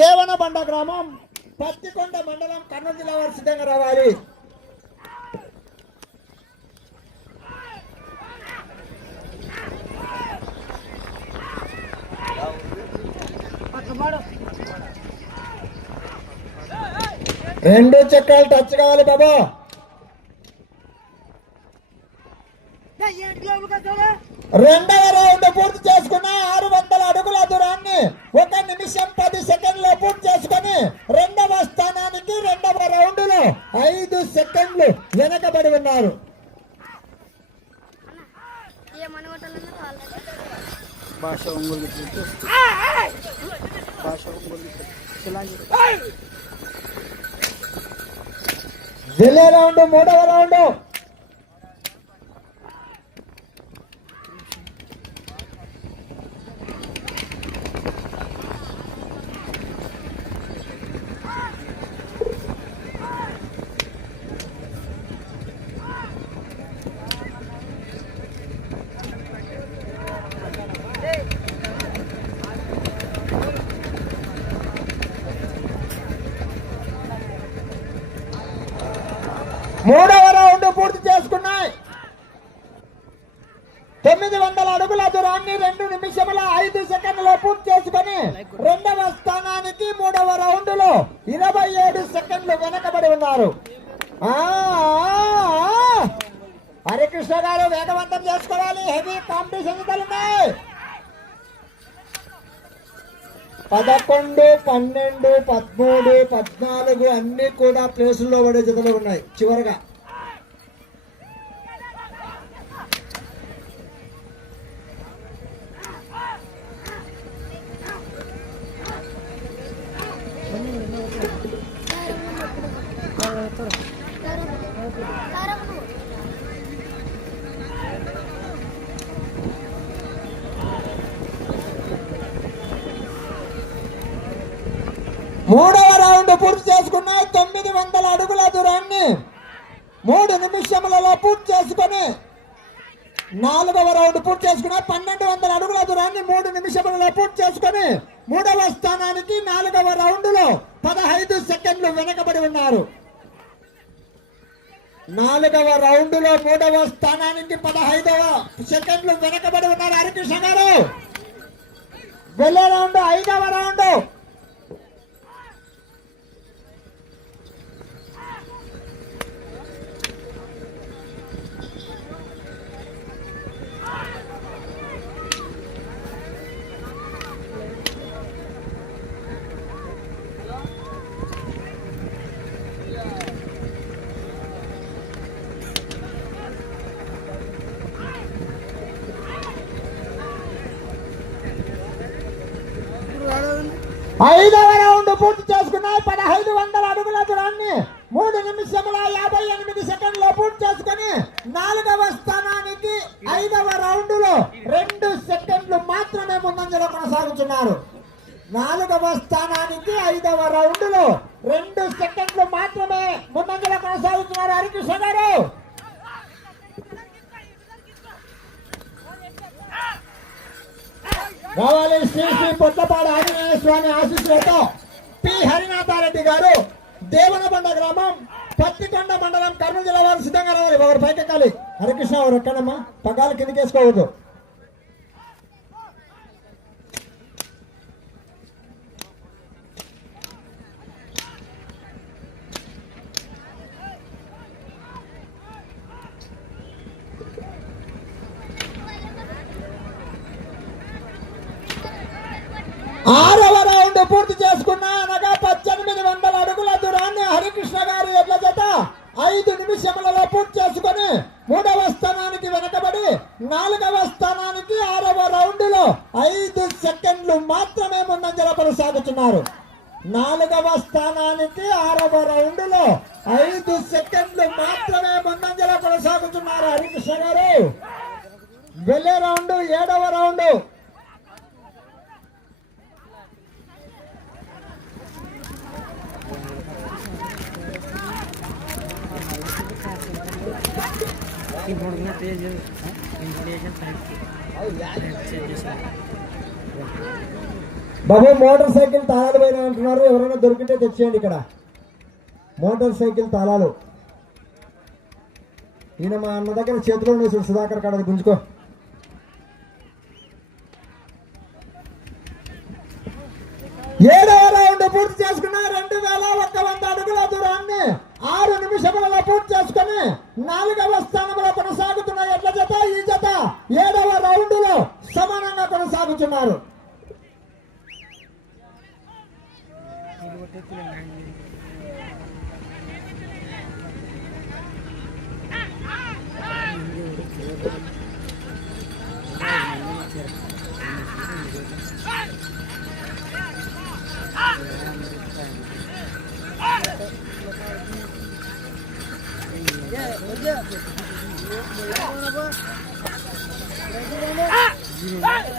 దేవనబండ గ్రామం పత్తికొండ మండలం కర్నూలు జిల్లా వారు సిద్ధంగా రావాలి. రెండు చక్రాలు టచ్ కావాలి బాబా. రెండవ రౌండ్ పూర్తి చేసుకున్న ఆరు వందల అడుగుల దూరాన్ని ఒక నిమిషం పది సెకండ్లు పూర్తి చేసుకుని రెండవ స్థానానికి రెండవ రౌండ్లో ఐదు సెకండ్లు వెనకబడి ఉన్నారు. భాష ఒంగోలు భాష ఒంగోలు రౌండ్ మూడవ రౌండ్ మూడవ రౌండ్ పూర్తి చేసుకున్నాయి తొమ్మిది వందల అడుగుల దూరాన్ని రెండు నిమిషముల ఐదు సెకండ్లో పూర్తి చేసుకుని రెండవ స్థానానికి మూడవ రౌండ్లో ఇరవై ఏడు సెకండ్లు వెనకబడి ఉన్నారు. హరికృష్ణ గారు వేగవంతం చేసుకోవాలి. హెవీ కాంపిటీషన్ ఉన్నాయి పదకొండు పన్నెండు పదమూడు పద్నాలుగు అన్ని కూడా ప్లేసుల్లో పడే జతలు ఉన్నాయి. చివరిగా చేసుకున్నాయి తొమ్మిది వందల అడుగుల దూరాన్ని మూడు నిమిషములలో పూర్తి చేసుకొని నాలుగవ రౌండ్ పూర్తి చేసుకున్న పన్నెండు వందల అడుగుల దూరాన్ని మూడు నిమిషములలో పూర్తి చేసుకొని మూడవ స్థానానికి నాలుగవ రౌండ్లో పదహైదు సెకండ్లు వెనకబడి ఉన్నారు. నాలుగవ రౌండ్లో మూడవ స్థానానికి పదహైదవ సెకండ్లు వెనకబడి ఉన్నారు హరికృష్ణ గారు. వెళ్ళే రౌండ్ ఐదవ రౌండ్. ఐదవ రౌండ్ పూర్తి చేసుకున్నాయి. పదహైదు వందల అడుగుల దూరాన్ని మూడు నిమిషముల యాభై ఎనిమిది సెకండ్లో పూర్తి చేసుకుని నాలుగవ స్థానానికి ఐదవ రౌండ్లో రెండు సెకండ్లు మాత్రమే ముందంజలో కొనసాగుతున్నారు. నాలుగవ స్థానానికి ఐదవ రౌండ్లో రెండు సెకండ్లు మాత్రమే ముందంజలో కొనసాగుతున్నారు హరికృష్ణ గారు. రావాలి శ్రీ శ్రీ పొట్లపాడు ఆంజనేయ స్వామి ఆశీస్సులతో పి. హరినాథారెడ్డి గారు దేవనబండ గ్రామం పత్తికొండ మండలం కర్నూలు జిల్లా వారు సిద్ధంగా రావాలి. ఒకరు పైకెక్కాలి. హరికృష్ణ ఎవరు ఎక్కడమ్మా. పగ్గాలు కిందకేసుకోవద్దు వేసుకోవద్దు ఆరవ రౌండ్ పూర్తి చేసుకున్న అనగా పద్దెనిమిది వందల అడుగుల కృష్ణ గారు ఎడ్ల జత ఐదు నిమిషములలో పూర్తి చేసుకొని మూడవ స్థానానికి వెనకబడి నాలుగవ స్థానానికి ఆరవ రౌండ్లో ఐదు సెకండ్లు మాత్రమే ముందంజల కొనసాగుతున్నారు. నాలుగవ స్థానానికి ఆరవ రౌండ్లో ఐదు సెకండ్లు మాత్రమే ముందంజల కొనసాగుతున్నారు హరికృష్ణ గారు. వెళ్ళే రౌండ్ ఏడవ రౌండ్. ఇంప్రూవ్మెంట్ పేజ్ బాబు మోటార్ సైకిల్ తాళాలు పైన అంటున్నారు. ఎవరైనా దొరికితే తెచ్చేయండి ఇక్కడ. మోటార్ సైకిల్ తాళాలు. ఈయన మా అన్న దగ్గర చేతిలో ఉన్నాయి సుధాకర్ కాడ గుంజుకో. సమానంగా కొనసాగుతున్నారు ఆ?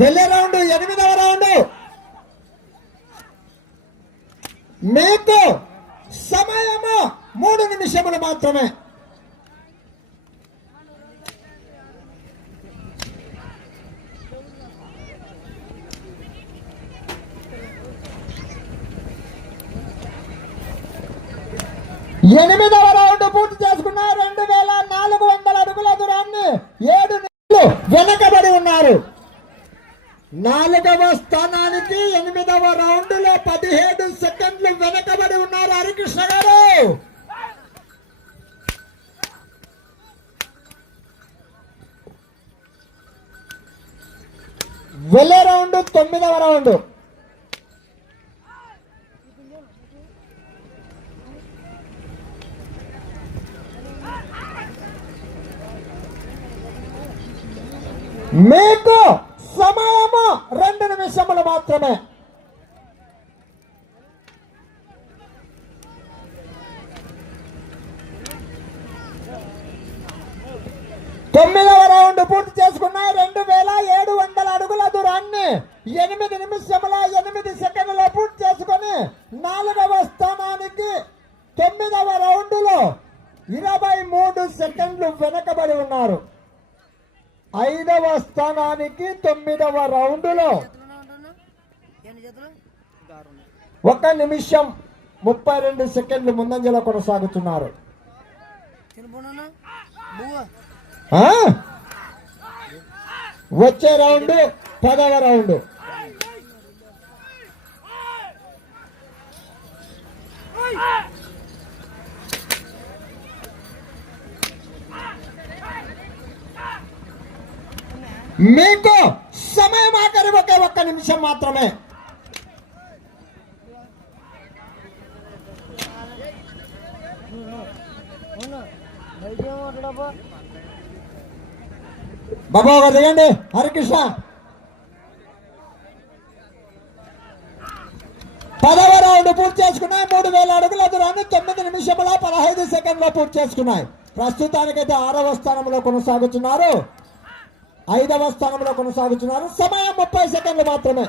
వెళ్ళే రౌండ్ ఎనిమిదవ రౌండ్. మీకు సమయము మూడు నిమిషములు మాత్రమే. ఎనిమిదవ రౌండ్ పూర్తి చేసుకున్న రెండు వేల నాలుగు వందల అడుగుల దూరాన్ని ఏడు నెలలు వెనకబడి ఉన్నారు. నాలుగవ స్థానానికి ఎనిమిదవ రౌండ్లో పదిహేడు సెకండ్లు వెనకబడి ఉన్నారు హరికృష్ణ గారు. వెళ్ళే రౌండ్ తొమ్మిదవ రౌండ్. మీకు సమయము రెండు నిమిషములు మాత్రమే. తొమ్మిదవ రౌండ్ పూర్తి చేసుకున్న రెండు వేల ఏడు వందల అడుగుల దూరాన్ని ఎనిమిది నిమిషముల ఎనిమిది సెకండ్లో పూర్తి చేసుకొని నాలుగవ స్థానానికి తొమ్మిదవ రౌండ్లో ఇరవై మూడు సెకండ్లు వెనకబడి ఉన్నారు. ఐదవ స్థానానికి తొమ్మిదవ రౌండ్లో ఒక నిమిషం ముప్పై రెండు సెకండ్లు ముందంజలో కొనసాగుతున్నారు. వచ్చే రౌండ్ పదవ రౌండ్. మీకు సమయం ఆఖరి ఒకే ఒక్క నిమిషం మాత్రమే. బాబా ఒక దిగండి. హరికృష్ణ. పదవ రౌండ్ పూర్తి చేసుకున్నాయి. మూడు వేల అడుగుల దూరాన్ని తొమ్మిది నిమిషముల పదహైదు సెకండ్లో పూర్తి చేసుకున్నాయి. ప్రస్తుతానికైతే ఆరవ స్థానంలో కొనసాగుతున్నారు. ఐదవ స్థానంలో కొనసాగుతున్నారు. సమయం ముప్పై సెకండ్లు మాత్రమే.